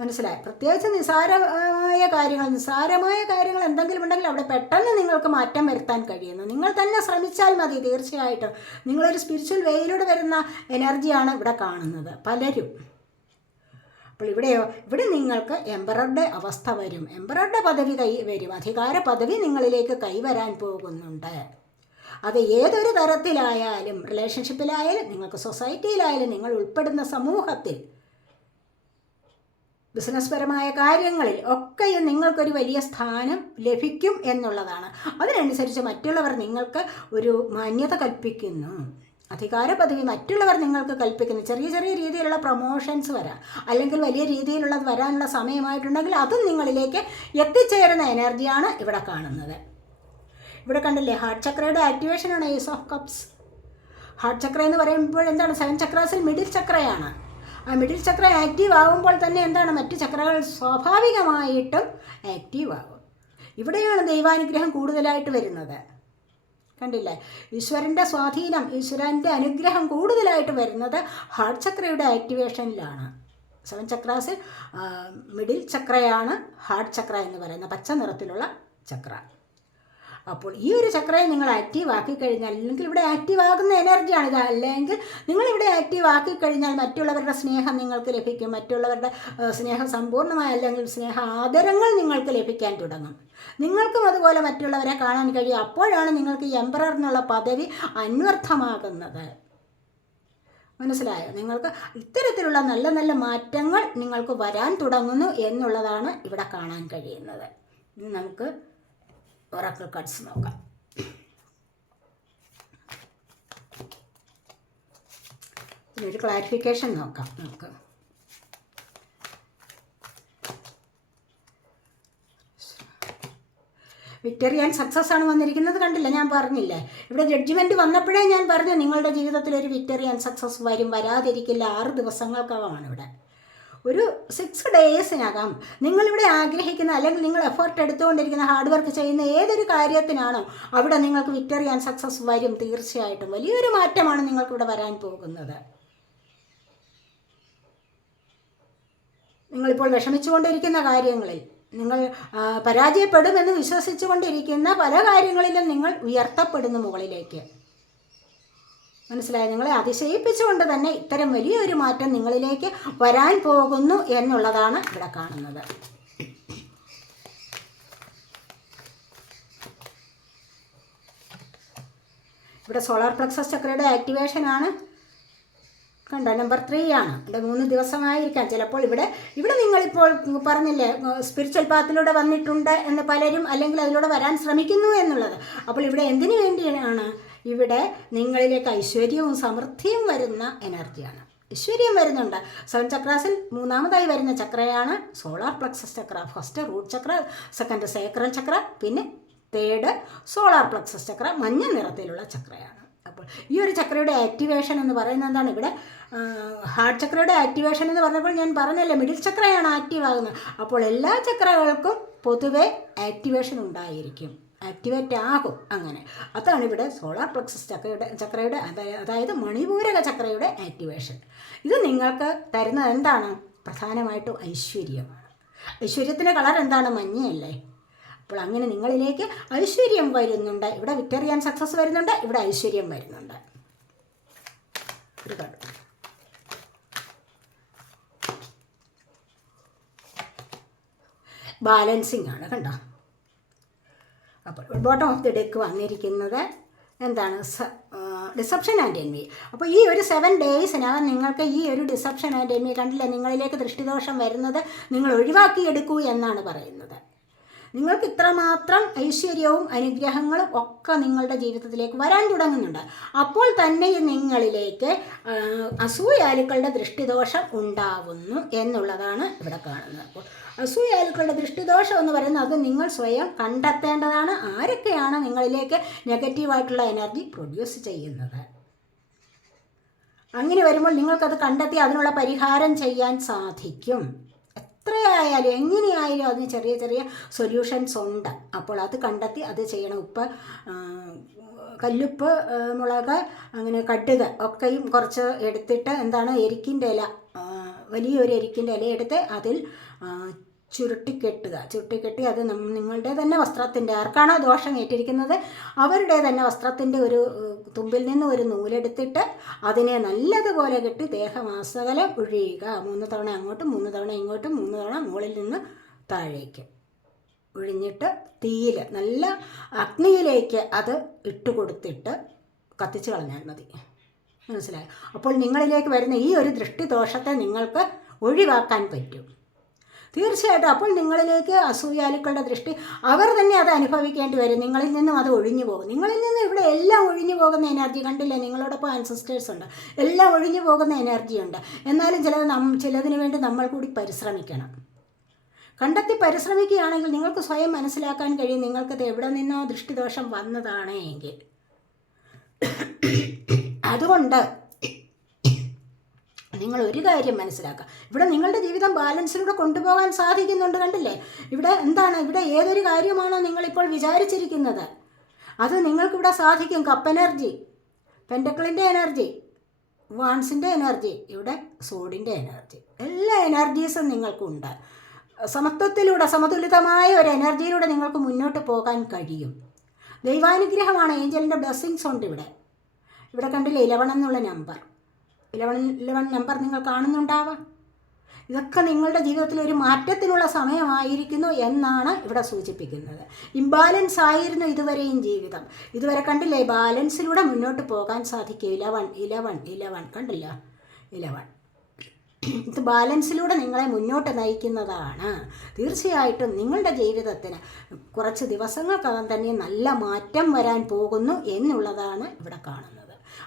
മനസ്സിലായി. പ്രത്യേകിച്ച് നിസാരമായ കാര്യങ്ങൾ നിസാരമായ കാര്യങ്ങൾ എന്തെങ്കിലും ഉണ്ടെങ്കിൽ അവിടെ പെട്ടെന്ന് നിങ്ങൾക്ക് മാറ്റം വരുത്താൻ കഴിയുന്നു. നിങ്ങൾ തന്നെ ശ്രമിച്ചാൽ മതി തീർച്ചയായിട്ടും. നിങ്ങളൊരു സ്പിരിച്വൽ വേയിലൂടെ വരുന്ന എനർജിയാണ് ഇവിടെ കാണുന്നത്. പലരും. അപ്പോൾ ഇവിടെയോ ഇവിടെ നിങ്ങൾക്ക് എംബററുടെ അവസ്ഥ വരും. എംബററുടെ പദവി കൈ വരും. അധികാര പദവി നിങ്ങളിലേക്ക് കൈവരാൻ പോകുന്നുണ്ട്. അത് ഏതൊരു തരത്തിലായാലും റിലേഷൻഷിപ്പിലായാലും നിങ്ങൾക്ക് സൊസൈറ്റിയിലായാലും നിങ്ങൾ ഉൾപ്പെടുന്ന സമൂഹത്തിൽ ബിസിനസ് പരമായ കാര്യങ്ങളിൽ ഒക്കെയും നിങ്ങൾക്കൊരു വലിയ സ്ഥാനം ലഭിക്കും എന്നുള്ളതാണ്. അതിനനുസരിച്ച് മറ്റുള്ളവർ നിങ്ങൾക്ക് ഒരു മാന്യത കൽപ്പിക്കുന്നു. അധികാര പദവി മറ്റുള്ളവർ നിങ്ങൾക്ക് കൽപ്പിക്കുന്ന. ചെറിയ ചെറിയ രീതിയിലുള്ള പ്രൊമോഷൻസ് വരാം. അല്ലെങ്കിൽ വലിയ രീതിയിലുള്ളത് വരാനുള്ള സമയമായിട്ടുണ്ടെങ്കിൽ അതും നിങ്ങളിലേക്ക് എത്തിച്ചേരുന്ന എനർജിയാണ് ഇവിടെ കാണുന്നത്. ഇവിടെ കണ്ടില്ലേ? ഹാർട്ട് ചക്രയുടെ ആക്ടിവേഷനാണ് ace of cups heart chakra എന്ന് പറയുമ്പോൾ എന്താണ്? സെവൻ ചക്രാസിൽ മിഡിൽ ചക്രയാണ് ആ മിഡിൽ ചക്ര ആക്റ്റീവ് ആകുമ്പോൾ തന്നെ എന്താണ്? മറ്റ് ചക്രകൾ സ്വാഭാവികമായിട്ടും ആക്റ്റീവ് ആകും ഇവിടെയാണ് ദൈവാനുഗ്രഹം കൂടുതലായിട്ട് വരുന്നത്. കണ്ടില്ലേ? ഈശ്വരന്റെ സ്വാധീനം ഈശ്വരന്റെ അനുഗ്രഹം കൂടുതലായിട്ട് വരുന്നത് ഹാർട്ട് ചക്രയുടെ ആക്ടിവേഷനിലാണ് സെവൻ ചക്രാസ് മിഡിൽ ചക്രയാണ് ഹാർട്ട് ചക്ര എന്ന് പറയുന്ന പച്ച നിറത്തിലുള്ള ചക്ര അപ്പോൾ ഈ ഒരു ചക്രയെ നിങ്ങൾ ആക്റ്റീവ് ആക്കി കഴിഞ്ഞാൽ അല്ലെങ്കിൽ ഇവിടെ ആക്റ്റീവ് ആകുന്ന എനർജിയാണ് ഇത്. അല്ലെങ്കിൽ നിങ്ങൾ ഇവിടെ ആക്റ്റീവ് ആക്കി കഴിഞ്ഞാൽ മറ്റുള്ളവരുടെ സ്നേഹം നിങ്ങൾക്ക് ലഭിക്കും. മറ്റുള്ളവരുടെ സ്നേഹം സമ്പൂർണമായ അല്ലെങ്കിൽ സ്നേഹ ആദരങ്ങൾ നിങ്ങൾക്ക് ലഭിക്കാൻ തുടങ്ങും. നിങ്ങൾക്കും അതുപോലെ മറ്റുള്ളവരെ കാണാൻ കഴിയും. അപ്പോഴാണ് നിങ്ങൾക്ക് എംപറർ എന്നുള്ള പദവി അന്വർത്ഥമാകുന്നത്. മനസ്സിലായോ? നിങ്ങൾക്ക് ഇത്തരത്തിലുള്ള നല്ല നല്ല മാറ്റങ്ങൾ നിങ്ങൾക്ക് വരാൻ തുടങ്ങുന്നു എന്നുള്ളതാണ് ഇവിടെ കാണാൻ കഴിയുന്നത്. നമുക്ക് ഒറാക്കിൾ കാർഡ്സ് നോക്കാം. ഒരു ക്ലാരിഫിക്കേഷൻ നോക്കാം നമുക്ക്. വിക്ടറി ആൻഡ് സക്സസ് ആണ് വന്നിരിക്കുന്നത് കണ്ടില്ല ഞാൻ പറഞ്ഞില്ലേ? ഇവിടെ ജഡ്ജ്മെന്റ് വന്നപ്പോഴേ ഞാൻ പറഞ്ഞു നിങ്ങളുടെ ജീവിതത്തിൽ ഒരു വിക്ടറി ആൻഡ് സക്സസ് വരും വരാതിരിക്കില്ല ആറ് ദിവസങ്ങൾക്കകമാണ് ഇവിടെ. ഒരു സിക്സ് ഡേയ്സിനകം നിങ്ങളിവിടെ ആഗ്രഹിക്കുന്ന അല്ലെങ്കിൽ നിങ്ങൾ എഫേർട്ട് എടുത്തുകൊണ്ടിരിക്കുന്ന ഹാർഡ് വർക്ക് ചെയ്യുന്ന ഏതൊരു കാര്യത്തിനാണോ അവിടെ നിങ്ങൾക്ക് വിക്ടറി ആൻഡ് സക്സസ് വരും തീർച്ചയായിട്ടും. വലിയൊരു മാറ്റമാണ് നിങ്ങൾക്കിവിടെ വരാൻ പോകുന്നത്. നിങ്ങളിപ്പോൾ വിഷമിച്ചുകൊണ്ടിരിക്കുന്ന കാര്യങ്ങളിൽ നിങ്ങൾ പരാജയപ്പെടുമെന്ന് വിശ്വസിച്ചുകൊണ്ടിരിക്കുന്ന പല കാര്യങ്ങളിലും നിങ്ങൾ ഉയർത്തപ്പെടുന്നു മുകളിലേക്ക്. മനസ്സിലായി? നിങ്ങളെ അതിശയിപ്പിച്ചുകൊണ്ട് തന്നെ ഇത്തരം വലിയൊരു മാറ്റം നിങ്ങളിലേക്ക് വരാൻ പോകുന്നു എന്നുള്ളതാണ് ഇവിടെ കാണുന്നത്. ഇവിടെ സോളാർ പ്ലക്സസ് ചക്രയുടെ ആക്ടിവേഷനാണ് കണ്ടോ? നമ്പർ ത്രീ ആണ്. ഇവിടെ മൂന്ന് ദിവസമായിരിക്കാം. ചിലപ്പോൾ ഇവിടെ ഇവിടെ നിങ്ങളിപ്പോൾ പറഞ്ഞില്ലേ സ്പിരിച്വൽ പാത്തിലൂടെ വന്നിട്ടുണ്ട് എന്ന് പലരും അല്ലെങ്കിൽ അതിലൂടെ വരാൻ ശ്രമിക്കുന്നു എന്നുള്ളത്. അപ്പോൾ ഇവിടെ എന്തിനു വേണ്ടിയാണ് ഇവിടെ നിങ്ങളിലേക്ക് ഐശ്വര്യവും സമൃദ്ധിയും വരുന്ന എനർജിയാണ്. ഐശ്വര്യം വരുന്നുണ്ട്. സെവൻ ചക്രാസിൽ മൂന്നാമതായി വരുന്ന ചക്രയാണ് solar plexus chakra first root chakra second sacral chakra പിന്നെ തേർഡ് സോളാർ പ്ലക്സസ് ചക്ര മഞ്ഞ നിറത്തിലുള്ള ചക്രയാണ്. അപ്പോൾ ഈ ഒരു ചക്രയുടെ ആക്ടിവേഷൻ എന്ന് പറയുന്നത് എന്താണ്? ഇവിടെ ഹാർട്ട് ചക്രയുടെ ആക്ടിവേഷൻ എന്ന് പറഞ്ഞപ്പോൾ ഞാൻ പറഞ്ഞല്ലോ മിഡിൽ ചക്രയാണ് ആക്റ്റീവ് ആകുന്നത്. അപ്പോൾ എല്ലാ ചക്രകൾക്കും പൊതുവെ ആക്ടിവേഷൻ ഉണ്ടായിരിക്കും. ആക്ടിവേറ്റ് ആകും അങ്ങനെ. അതാണ് ഇവിടെ സോളാർ പ്ലക്സസ് ചക്രയുടെ ചക്രയുടെ അതായ- അതായത് മണിപൂരക ചക്രയുടെ ആക്ടിവേഷൻ. ഇത് നിങ്ങൾക്ക് തരുന്നത് എന്താണ്? പ്രധാനമായിട്ടും ഐശ്വര്യമാണ് ഐശ്വര്യത്തിന്റെ കളർ എന്താണ്? മഞ്ഞയല്ലേ. അപ്പോൾ അങ്ങനെ നിങ്ങളിലേക്ക് ഐശ്വര്യം വരുന്നുണ്ട്. ഇവിടെ വിക്ടറിയൻ സക്സസ് വരുന്നുണ്ട്. ഇവിടെ ഐശ്വര്യം വരുന്നുണ്ട്. ഒരുപാട് ബാലൻസിങ് ആണ് കണ്ടോ? അപ്പോൾ ബോട്ടം ഓഫ് ദി ഡെക്ക് വന്നിരിക്കുന്നത് എന്താണ്? ഡിസപ്ഷൻ ആൻഡ് എൻവി അപ്പോൾ ഈ ഒരു സെവൻ ഡേയ്സിനകം നിങ്ങൾക്ക് ഈ ഒരു ഡിസപ്ഷൻ ആൻഡ് എൻവി കണ്ടില്ല? നിങ്ങളിലേക്ക് ദൃഷ്ടിദോഷം വരുന്നത് നിങ്ങൾ ഒഴിവാക്കിയെടുക്കൂ എന്നാണ് പറയുന്നത്. നിങ്ങൾക്ക് ഇത്രമാത്രം ഐശ്വര്യവും അനുഗ്രഹങ്ങളും ഒക്കെ നിങ്ങളുടെ ജീവിതത്തിലേക്ക് വരാൻ തുടങ്ങുന്നുണ്ട്. അപ്പോൾ തന്നെ നിങ്ങളിലേക്ക് അസൂയാലുക്കളുടെ ദൃഷ്ടിദോഷം ഉണ്ടാവുന്നു എന്നുള്ളതാണ് ഇവിടെ കാണുന്നത്. അപ്പോൾ അസൂയാലുക്കളുടെ ദൃഷ്ടിദോഷം എന്ന് പറയുന്നത് അത് നിങ്ങൾ സ്വയം കണ്ടെത്തേണ്ടതാണ്. ആരൊക്കെയാണ് നിങ്ങളിലേക്ക് നെഗറ്റീവായിട്ടുള്ള എനർജി പ്രൊഡ്യൂസ് ചെയ്യുന്നത്? അങ്ങനെ വരുമ്പോൾ നിങ്ങൾക്കത് കണ്ടെത്തി അതിനുള്ള പരിഹാരം ചെയ്യാൻ സാധിക്കും. എത്രയായാലും എങ്ങനെയായാലും അതിന് ചെറിയ ചെറിയ സൊല്യൂഷൻസ് ഉണ്ട്. അപ്പോൾ അത് കണ്ടെത്തി അത് ചെയ്യണം. ഉപ്പ് കല്ലുപ്പ് മുളക് അങ്ങനെ കടുക് ഒക്കെയും കുറച്ച് എടുത്തിട്ട് എന്താണ് എരിക്കിന്റെ ഇല വലിയൊരു എരിക്കിന്റെ ഇല എടുത്ത് അതിൽ ചുരുട്ടിക്കെട്ടുക. ചുരുട്ടിക്കെട്ടി അത് നിങ്ങളുടെ തന്നെ വസ്ത്രത്തിന്റെ ആർക്കാണോ ദോഷം ഏറ്റിരിക്കുന്നത് അവരുടെ തന്നെ വസ്ത്രത്തിന്റെ ഒരു തുമ്പിൽ നിന്ന് ഒരു നൂലെടുത്തിട്ട് അതിനെ നല്ലതുപോലെ കെട്ടി ദേഹമാസകലം ഒഴിയുക മൂന്ന് തവണ അങ്ങോട്ടും മൂന്ന് തവണ ഇങ്ങോട്ടും മൂന്ന് തവണ മുകളിൽ നിന്ന് താഴേക്ക് ഒഴിഞ്ഞിട്ട് തീയിൽ നല്ല അഗ്നിയിലേക്ക് അത് ഇട്ട് കൊടുത്തിട്ട് കത്തിച്ച് കളഞ്ഞാൽ മതി. മനസ്സിലായി? അപ്പോൾ നിങ്ങളിലേക്ക് വരുന്ന ഈ ഒരു ദൃഷ്ടിദോഷത്തെ നിങ്ങൾക്ക് ഒഴിവാക്കാൻ പറ്റും. തീർച്ചയായിട്ടും. അപ്പോൾ നിങ്ങളിലേക്ക് അസൂയാലുക്കളുടെ ദൃഷ്ടി അവർ തന്നെ അത് അനുഭവിക്കേണ്ടി വരും. നിങ്ങളിൽ നിന്നും അത് ഒഴിഞ്ഞു പോകും. നിങ്ങളിൽ നിന്ന് ഇവിടെ എല്ലാം ഒഴിഞ്ഞു പോകുന്ന എനർജി കണ്ടില്ലേ? നിങ്ങളോടൊപ്പം ആൻസിസ്റ്റേഴ്സ് ഉണ്ട്. എല്ലാം ഒഴിഞ്ഞു പോകുന്ന എനർജി ഉണ്ട്. എന്നാലും ചിലത് നം ചിലതിനു വേണ്ടി നമ്മൾ കൂടി പരിശ്രമിക്കണം. കണ്ടെത്തി പരിശ്രമിക്കുകയാണെങ്കിൽ നിങ്ങൾക്ക് സ്വയം മനസ്സിലാക്കാൻ കഴിയും നിങ്ങൾക്കത് എവിടെ നിന്നോ ദൃഷ്ടിദോഷം വന്നതാണ് എങ്കിൽ അതുകൊണ്ട് നിങ്ങൾ ഒരു കാര്യം മനസ്സിലാക്കുക ഇവിടെ നിങ്ങളുടെ ജീവിതം ബാലൻസിലൂടെ കൊണ്ടുപോകാൻ സാധിക്കുന്നുണ്ട് കണ്ടില്ലേ? ഇവിടെ എന്താണ്? ഇവിടെ ഏതൊരു കാര്യമാണോ നിങ്ങളിപ്പോൾ വിചാരിച്ചിരിക്കുന്നത്? അത് നിങ്ങൾക്കിവിടെ സാധിക്കും. കപ്പ് എനർജി പെൻഡക്കിളിന്റെ എനർജി വാൺസിന്റെ എനർജി ഇവിടെ സോഡിന്റെ എനർജി എല്ലാ എനർജീസും നിങ്ങൾക്കുണ്ട്. സമത്വത്തിലൂടെ സമതുലിതമായ ഒരു എനർജിയിലൂടെ നിങ്ങൾക്ക് മുന്നോട്ട് പോകാൻ കഴിയും. ദൈവാനുഗ്രഹമാണ് ഏഞ്ചലിന്റെ ബ്ലെസ്സിങ്സ് ഉണ്ട് ഇവിടെ. ഇവിടെ കണ്ടില്ലേ ഇലവൺ എന്നുള്ള നമ്പർ ഇലവൺ ഇലവൺ നമ്പർ നിങ്ങൾ കാണുന്നുണ്ടാവാം. ഇതൊക്കെ നിങ്ങളുടെ ജീവിതത്തിൽ ഒരു മാറ്റത്തിനുള്ള സമയമായിരിക്കുന്നു എന്നാണ് ഇവിടെ സൂചിപ്പിക്കുന്നത്. ഇംബാലൻസ് ആയിരുന്നു ഇതുവരെയും ജീവിതം. ഇതുവരെ കണ്ടില്ലേ? ബാലൻസിലൂടെ മുന്നോട്ട് പോകാൻ സാധിക്കും. ഇലവൺ ഇലവൺ ഇലവൺ കണ്ടില്ല? ഇലവൺ ഇത് ബാലൻസിലൂടെ നിങ്ങളെ മുന്നോട്ട് നയിക്കുന്നതാണ്. തീർച്ചയായിട്ടും നിങ്ങളുടെ ജീവിതത്തിന് കുറച്ച് ദിവസങ്ങൾക്കകം തന്നെ നല്ല മാറ്റം വരാൻ പോകുന്നു എന്നുള്ളതാണ് ഇവിടെ കാണുന്നത്.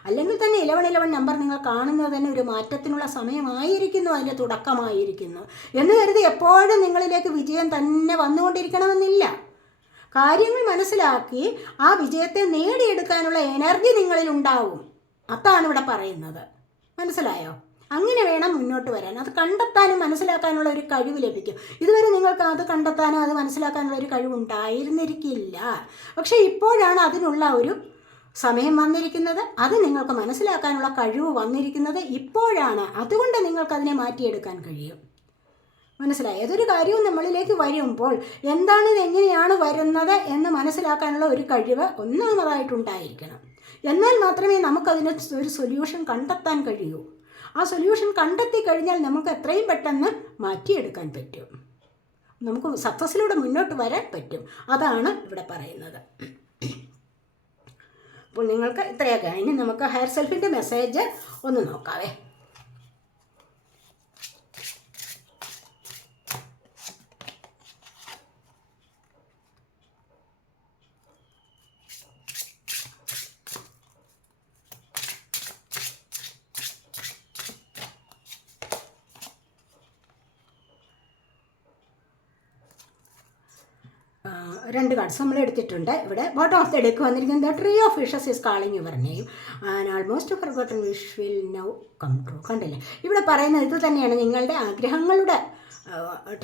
അല്ലെങ്കിൽ തന്നെ ഇലവൺ ഇലവൺ നമ്പർ നിങ്ങൾ കാണുന്നത് തന്നെ ഒരു മാറ്റത്തിനുള്ള സമയമായിരിക്കുന്നു അതിന്റെ തുടക്കമായിരിക്കുന്നു. എന്ന് കരുതി എപ്പോഴും നിങ്ങളിലേക്ക് വിജയം തന്നെ വന്നുകൊണ്ടിരിക്കണമെന്നില്ല. കാര്യങ്ങൾ മനസ്സിലാക്കി ആ വിജയത്തെ നേടിയെടുക്കാനുള്ള എനർജി നിങ്ങളിൽ ഉണ്ടാവും. അതാണ് ഇവിടെ പറയുന്നത്. മനസ്സിലായോ? അങ്ങനെ വേണം മുന്നോട്ട് വരാൻ. അത് കണ്ടെത്താനും മനസ്സിലാക്കാനുള്ള ഒരു കഴിവ് ലഭിക്കും. ഇതുവരെ നിങ്ങൾക്ക് അത് കണ്ടെത്താനും അത് മനസ്സിലാക്കാനുള്ള ഒരു കഴിവ് ഉണ്ടായിരുന്നിരിക്കില്ല. പക്ഷേ ഇപ്പോഴാണ് അതിനുള്ള ഒരു സമയം വന്നിരിക്കുന്നത് അത് നിങ്ങൾക്ക് മനസ്സിലാക്കാനുള്ള കഴിവ് വന്നിരിക്കുന്നത് ഇപ്പോഴാണ്. അതുകൊണ്ട് നിങ്ങൾക്ക് അതിനെ മാറ്റിയെടുക്കാൻ കഴിയും. മനസ്സിലായി? ഏതൊരു കാര്യവും നമ്മളിലേക്ക് വരുമ്പോൾ എന്താണ് ഇത് എങ്ങനെയാണ് വരുന്നത് എന്ന് മനസ്സിലാക്കാനുള്ള ഒരു കഴിവ് ഒന്നാമതായിട്ടുണ്ടായിരിക്കണം. എന്നാൽ മാത്രമേ നമുക്കതിന് ഒരു സൊല്യൂഷൻ കണ്ടെത്താൻ കഴിയൂ. ആ സൊല്യൂഷൻ കണ്ടെത്തി കഴിഞ്ഞാൽ നമുക്ക് എത്രയും പെട്ടെന്ന് മാറ്റിയെടുക്കാൻ പറ്റും. നമുക്ക് സക്സസ്സിലൂടെ മുന്നോട്ട് വരാൻ പറ്റും. അതാണ് ഇവിടെ പറയുന്നത്. അപ്പോൾ നിങ്ങൾക്ക് ഇത്രയൊക്കെ. ഇനി നമുക്ക് ഹയർ സെൽഫിന്റെ മെസ്സേജ് ഒന്ന് നോക്കാവേ ആ, രണ്ട് കാർഡ്സ് നമ്മൾ എടുത്തിട്ടുണ്ട്. ഇവിടെ ബോട്ടം ഓഫ് ദ ഡെക്ക് വന്നിരിക്കുന്നത് tree of fishes is calling your name and almost forgotten wish will now come true കണ്ടില്ലേ? ഇവിടെ പറയുന്നത് ഇത് തന്നെയാണ് നിങ്ങളുടെ ആഗ്രഹങ്ങളുടെ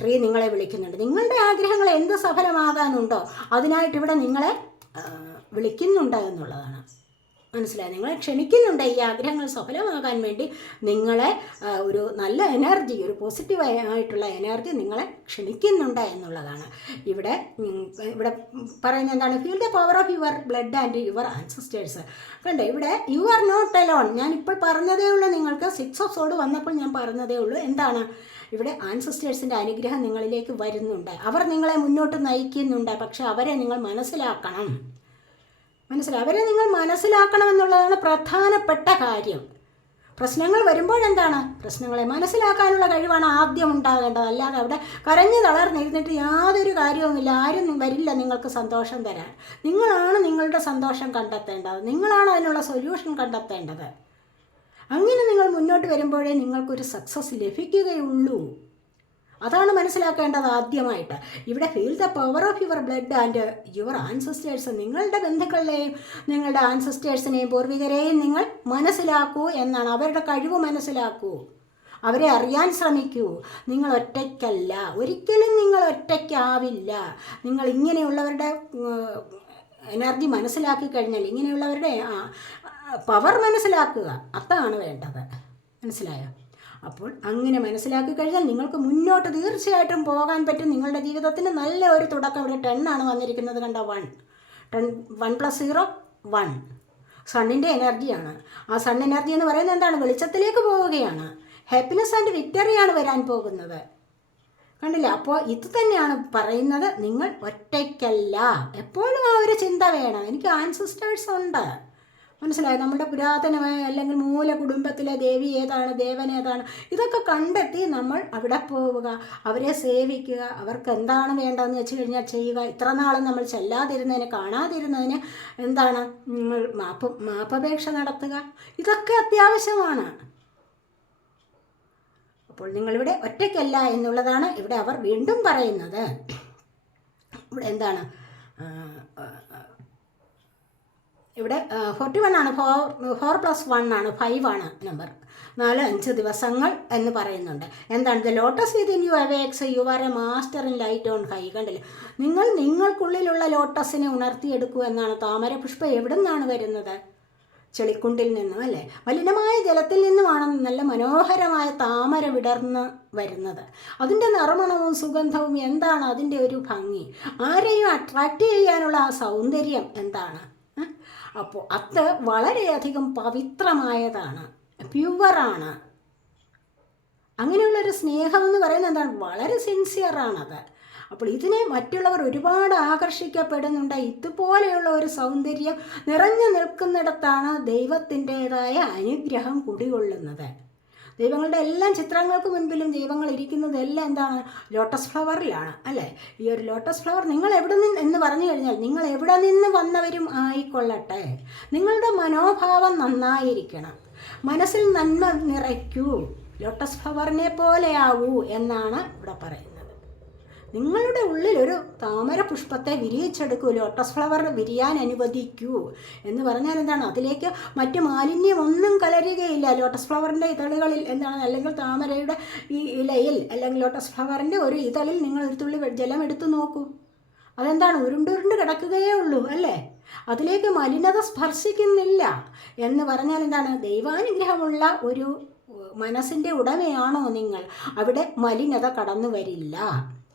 ട്രീ നിങ്ങളെ വിളിക്കുന്നുണ്ട്. നിങ്ങളുടെ ആഗ്രഹങ്ങൾ എന്ത് സഫലമാകാനുണ്ടോ അതിനായിട്ട് ഇവിടെ നിങ്ങളെ വിളിക്കുന്നുണ്ട് എന്നുള്ളതാണ്. മനസ്സിലായി? നിങ്ങളെ ക്ഷണിക്കുന്നുണ്ട്. ഈ ആഗ്രഹങ്ങൾ സഫലമാകാൻ വേണ്ടി നിങ്ങളെ ഒരു നല്ല എനർജി ഒരു പോസിറ്റീവ് ആയിട്ടുള്ള എനർജി നിങ്ങളെ ക്ഷണിക്കുന്നുണ്ട് എന്നുള്ളതാണ്. ഇവിടെ ഇവിടെ പറയുന്നത് എന്താണ്? Feel the power of your blood and your ancestors കണ്ടേ? ഇവിടെ യു ആർ നോട്ട് അലോൺ ഞാൻ ഇപ്പോൾ പറഞ്ഞതേ ഉള്ളൂ. നിങ്ങൾക്ക് സിക്സ് ഓഫ് സോഡ് വന്നപ്പോൾ ഞാൻ പറഞ്ഞതേ ഉള്ളൂ. എന്താണ്? ഇവിടെ ആൻസിസ്റ്റേഴ്സിന്റെ അനുഗ്രഹം നിങ്ങളിലേക്ക് വരുന്നുണ്ട്. അവർ നിങ്ങളെ മുന്നോട്ട് നയിക്കുന്നുണ്ട്. പക്ഷേ അവരെ നിങ്ങൾ മനസ്സിലാക്കണം. മനസ്സിലായി. അവരെ നിങ്ങൾ മനസ്സിലാക്കണം എന്നുള്ളതാണ് പ്രധാനപ്പെട്ട കാര്യം. പ്രശ്നങ്ങൾ വരുമ്പോഴെന്താണ്? പ്രശ്നങ്ങളെ മനസ്സിലാക്കാനുള്ള കഴിവാണ് ആദ്യം ഉണ്ടാകേണ്ടത്. അല്ലാതെ അവിടെ കരഞ്ഞു തളർന്നിരുന്നിട്ട് യാതൊരു കാര്യവുമില്ല. ആരും വരില്ല നിങ്ങൾക്ക് സന്തോഷം തരാൻ. നിങ്ങളാണ് നിങ്ങളുടെ സന്തോഷം കണ്ടെത്തേണ്ടത്. നിങ്ങളാണ് അതിനുള്ള സൊല്യൂഷൻ കണ്ടെത്തേണ്ടത്. അങ്ങനെ നിങ്ങൾ മുന്നോട്ട് വരുമ്പോഴേ നിങ്ങൾക്കൊരു സക്സസ് ലഭിക്കുകയുള്ളൂ. അതാണ് മനസ്സിലാക്കേണ്ടത് ആദ്യമായിട്ട്. ഇവിടെ feel the power of your blood and your ancestors നിങ്ങളുടെ ബന്ധുക്കളെയും നിങ്ങളുടെ ആൻസസ്റ്റേഴ്സിനെയും പൂർവികരെയും നിങ്ങൾ മനസ്സിലാക്കൂ എന്നാണ്. അവരുടെ കഴിവ് മനസ്സിലാക്കൂ. അവരെ അറിയാൻ ശ്രമിക്കൂ. നിങ്ങൾ ഒറ്റയ്ക്കല്ല. ഒരിക്കലും നിങ്ങൾ ഒറ്റയ്ക്കാവില്ല. നിങ്ങൾ ഇങ്ങനെയുള്ളവരുടെ എനർജി മനസ്സിലാക്കി കഴിഞ്ഞാൽ ഇങ്ങനെയുള്ളവരുടെ പവർ മനസ്സിലാക്കുക. അതാണ് വേണ്ടത്. മനസ്സിലായോ? അപ്പോൾ അങ്ങനെ മനസ്സിലാക്കി കഴിഞ്ഞാൽ നിങ്ങൾക്ക് മുന്നോട്ട് തീർച്ചയായിട്ടും പോകാൻ പറ്റും. നിങ്ങളുടെ ജീവിതത്തിന് നല്ല ഒരു തുടക്കം ഇവിടെ ടെൻ ആണ് വന്നിരിക്കുന്നത് കണ്ട? One. Ten one plus zero one. സണ്ണിന്റെ എനർജിയാണ്. ആ സൺ എനർജി എന്ന് പറയുന്നത് എന്താണ്? വെളിച്ചത്തിലേക്ക് പോവുകയാണ്. ഹാപ്പിനെസ് ആൻഡ് വിക്ടറിയാണ് വരാൻ പോകുന്നത്. കണ്ടില്ല? അപ്പോൾ ഇത് തന്നെയാണ് പറയുന്നത് നിങ്ങൾ ഒറ്റയ്ക്കല്ല. എപ്പോഴും ആ ഒരു ചിന്ത വേണം. എനിക്ക് ആൻസിസ്റ്റേഴ്സ് ഉണ്ട്. മനസ്സിലായോ? നമ്മുടെ പുരാതനമായ അല്ലെങ്കിൽ മൂല കുടുംബത്തിലെ ദേവി ഏതാണ് ദേവൻ ഏതാണ് ഇതൊക്കെ കണ്ടെത്തി നമ്മൾ അവിടെ പോവുക അവരെ സേവിക്കുക അവർക്ക് എന്താണ് വേണ്ടതെന്ന് വെച്ച് കഴിഞ്ഞാൽ ചെയ്യുക. ഇത്ര നാളും നമ്മൾ ചെല്ലാതിരുന്നതിന് കാണാതിരുന്നതിന് എന്താണ്? മാപ്പ് മാപ്പപേക്ഷ നടത്തുക. ഇതൊക്കെ അത്യാവശ്യമാണ്. അപ്പോൾ നിങ്ങളിവിടെ ഒറ്റയ്ക്കല്ല എന്നുള്ളതാണ് ഇവിടെ അവർ വീണ്ടും പറയുന്നത്. ഇവിടെ എന്താണ്? ഇവിടെ ഫോർട്ടി വൺ ആണ്. ഫോർ ഫോർ പ്ലസ് വൺ ആണ്. ഫൈവ് ആണ് നമ്പർ നാല് അഞ്ച് ദിവസങ്ങൾ എന്ന് പറയുന്നുണ്ട്. എന്താണ്? The lotus within you awakes you are a master in light on high കണ്ടില്ലേ? നിങ്ങൾ നിങ്ങൾക്കുള്ളിലുള്ള ലോട്ടസിനെ ഉണർത്തിയെടുക്കൂ എന്നാണ്. താമര പുഷ്പം എവിടെ നിന്നാണ് വരുന്നത്? ചെളിക്കുണ്ടിൽ നിന്നും അല്ലേ? മലിനമായ ജലത്തിൽ നിന്നുമാണ് നല്ല മനോഹരമായ താമര വിടർന്ന് വരുന്നത്. അതിന്റെ നറുമണവും സുഗന്ധവും എന്താണ് അതിന്റെ ഒരു ഭംഗി? ആരെയും അട്രാക്റ്റ് ചെയ്യാനുള്ള ആ സൗന്ദര്യം എന്താണ്? അപ്പോൾ അത് വളരെയധികം പവിത്രമായതാണ്. പ്യുവറാണ്. അങ്ങനെയുള്ളൊരു സ്നേഹം എന്ന് പറയുന്നത് എന്താണ്? വളരെ സിൻസിയറാണത്. അപ്പോൾ ഇതിനെ മറ്റുള്ളവർ ഒരുപാട് ആകർഷിക്കപ്പെടുന്നുണ്ട്. ഇതുപോലെയുള്ള ഒരു സൗന്ദര്യം നിറഞ്ഞു നിൽക്കുന്നിടത്താണ് ദൈവത്തിന്റെതായ അനുഗ്രഹം കുടികൊള്ളുന്നത്. ദൈവങ്ങളുടെ എല്ലാ ചിത്രങ്ങൾക്ക് മുൻപിലും ദൈവങ്ങൾ ഇരിക്കുന്നത് എല്ലാം എന്താണ്? ലോട്ടസ് ഫ്ലവറിലാണ് അല്ലേ? ഈ ഒരു ലോട്ടസ് ഫ്ലവർ നിങ്ങൾ എവിടെ നിന്ന് എന്ന് പറഞ്ഞു കഴിഞ്ഞാൽ നിങ്ങൾ എവിടെ നിന്ന് വന്നവരും ആയിക്കൊള്ളട്ടെ. നിങ്ങളുടെ മനോഭാവം നന്നായിരിക്കണം. മനസ്സിൽ നന്മ നിറയ്ക്കൂ. ലോട്ടസ് ഫ്ലവറിനെ പോലെയാവൂ എന്നാണ് ഇവിടെ പറയുന്നത്. നിങ്ങളുടെ ഉള്ളിൽ ഒരു താമര പുഷ്പത്തെ വിരിയിച്ചെടുക്കൂ ലോട്ടസ് ഫ്ലവർ വിരിയാൻ അനുവദിക്കൂ എന്ന് പറഞ്ഞാൽ എന്താണ്? അതിലേക്ക് മറ്റ് മാലിന്യം ഒന്നും കലരുകയില്ല. ലോട്ടസ് ഫ്ലവറിന്റെ ഇതളുകളിൽ എന്താണ്? അല്ലെങ്കിൽ താമരയുടെ ഈ ഇലയിൽ അല്ലെങ്കിൽ ലോട്ടസ് ഫ്ലവറിന്റെ ഒരു ഇതളിൽ നിങ്ങൾ ഒരു തുള്ളി ജലം എടുത്തു നോക്കൂ. അതെന്താണ്? ഉരുണ്ടുരുണ്ട് കിടക്കുകയേ ഉള്ളൂ അല്ലേ? അതിലേക്ക് മലിനത സ്പർശിക്കുന്നില്ല എന്ന് പറഞ്ഞാൽ എന്താണ്? ദൈവാനുഗ്രഹമുള്ള ഒരു മനസ്സിന്റെ ഉടമയാണോ നിങ്ങൾ? അവിടെ മലിനത കടന്നു വരില്ല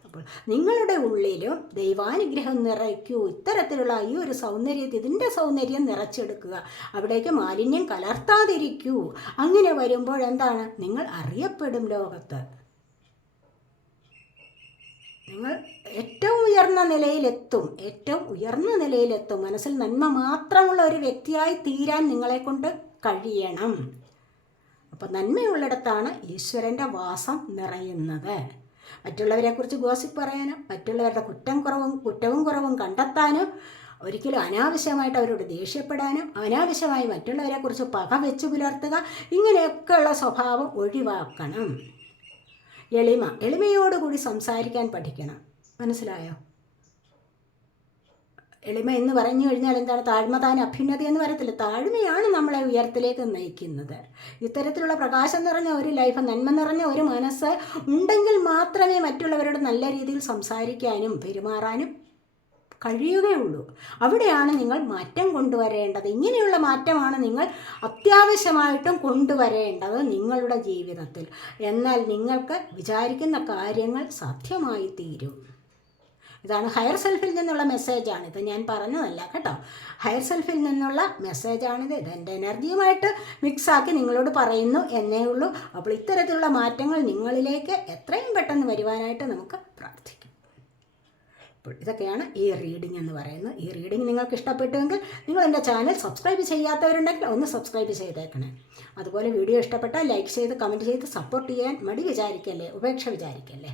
അപ്പോൾ നിങ്ങളുടെ ഉള്ളിലും ദൈവാനുഗ്രഹം നിറയ്ക്കൂ. ഇത്തരത്തിലുള്ള ഈ ഒരു സൗന്ദര്യത്തെ ഇതിന്റെ സൗന്ദര്യം നിറച്ചെടുക്കുക. അവിടേക്ക് മാലിന്യം കലർത്താതിരിക്കൂ. അങ്ങനെ വരുമ്പോൾ എന്താണ്? നിങ്ങൾ അറിയപ്പെടും ലോകത്ത്. നിങ്ങൾ ഏറ്റവും ഉയർന്ന നിലയിലെത്തും. ഏറ്റവും ഉയർന്ന നിലയിലെത്തും. മനസ്സിൽ നന്മ മാത്രമുള്ള ഒരു വ്യക്തിയായി തീരാൻ നിങ്ങളെ കൊണ്ട് കഴിയണം. അപ്പം നന്മയുള്ളിടത്താണ് ഈശ്വരന്റെ വാസം നിറയുന്നത്. മറ്റുള്ളവരെക്കുറിച്ച് ഗോസിപ്പ് പറയാനും മറ്റുള്ളവരുടെ കുറ്റം കുറവും കുറ്റവും കുറവും കണ്ടെത്താനും ഒരിക്കലും അനാവശ്യമായിട്ട് അവരോട് ദേഷ്യപ്പെടാനും അനാവശ്യമായി മറ്റുള്ളവരെക്കുറിച്ച് പക വെച്ച് പുലർത്തുക ഇങ്ങനെയൊക്കെയുള്ള സ്വഭാവം ഒഴിവാക്കണം. എളിമ എളിമയോടുകൂടി സംസാരിക്കാൻ പഠിക്കണം. മനസ്സിലായോ? എളിമ എന്ന് പറഞ്ഞു കഴിഞ്ഞാൽ എന്താണ്? താഴ്മ താൻ അഭ്യുന്നതി എന്ന് പറയത്തില്ല താഴ്മയാണ് നമ്മളെ ഉയരത്തിലേക്ക് നയിക്കുന്നത്. ഇത്തരത്തിലുള്ള പ്രകാശം നിറഞ്ഞ ഒരു ലൈഫ് നന്മ നിറഞ്ഞ ഒരു മനസ്സ് ഉണ്ടെങ്കിൽ മാത്രമേ മറ്റുള്ളവരോട് നല്ല രീതിയിൽ സംസാരിക്കാനും പെരുമാറാനും കഴിയുകയുള്ളൂ. അവിടെയാണ് നിങ്ങൾ മാറ്റം കൊണ്ടുവരേണ്ടത്. ഇങ്ങനെയുള്ള മാറ്റമാണ് നിങ്ങൾ അത്യാവശ്യമായിട്ടും കൊണ്ടുവരേണ്ടത് നിങ്ങളുടെ ജീവിതത്തിൽ. എന്നാൽ നിങ്ങൾക്ക് വിചാരിക്കുന്ന കാര്യങ്ങൾ സാധ്യമായി തീരും ഇതാണ് ഹയർ സെൽഫിൽ നിന്നുള്ള മെസ്സേജാണിത് ഞാൻ പറഞ്ഞതല്ല കേട്ടോ. ഹയർ സെൽഫിൽ നിന്നുള്ള മെസ്സേജാണിത് എന്റെ എനർജിയുമായിട്ട് മിക്സാക്കി നിങ്ങളോട് പറയുന്നു എന്നേ ഉള്ളൂ. അപ്പോൾ ഇത്തരത്തിലുള്ള മാറ്റങ്ങൾ നിങ്ങളിലേക്ക് എത്രയും പെട്ടെന്ന് വരുവാനായിട്ട് നമുക്ക് പ്രാർത്ഥിക്കാം. അപ്പോൾ ഇതൊക്കെയാണ് ഈ റീഡിംഗ് എന്ന് പറയുന്നത്. ഈ റീഡിംഗ് നിങ്ങൾക്ക് ഇഷ്ടപ്പെട്ടുവെങ്കിൽ നിങ്ങൾ എന്റെ ചാനൽ സബ്സ്ക്രൈബ് ചെയ്യാത്തവരുണ്ടെങ്കിൽ ഒന്ന് സബ്സ്ക്രൈബ് ചെയ്തേക്കണേ. അതുപോലെ വീഡിയോ ഇഷ്ടപ്പെട്ടാൽ ലൈക്ക് ചെയ്ത് കമന്റ് ചെയ്ത് സപ്പോർട്ട് ചെയ്യാൻ മടി വിചാരിക്കല്ലേ? ഉപേക്ഷ വിചാരിക്കല്ലേ?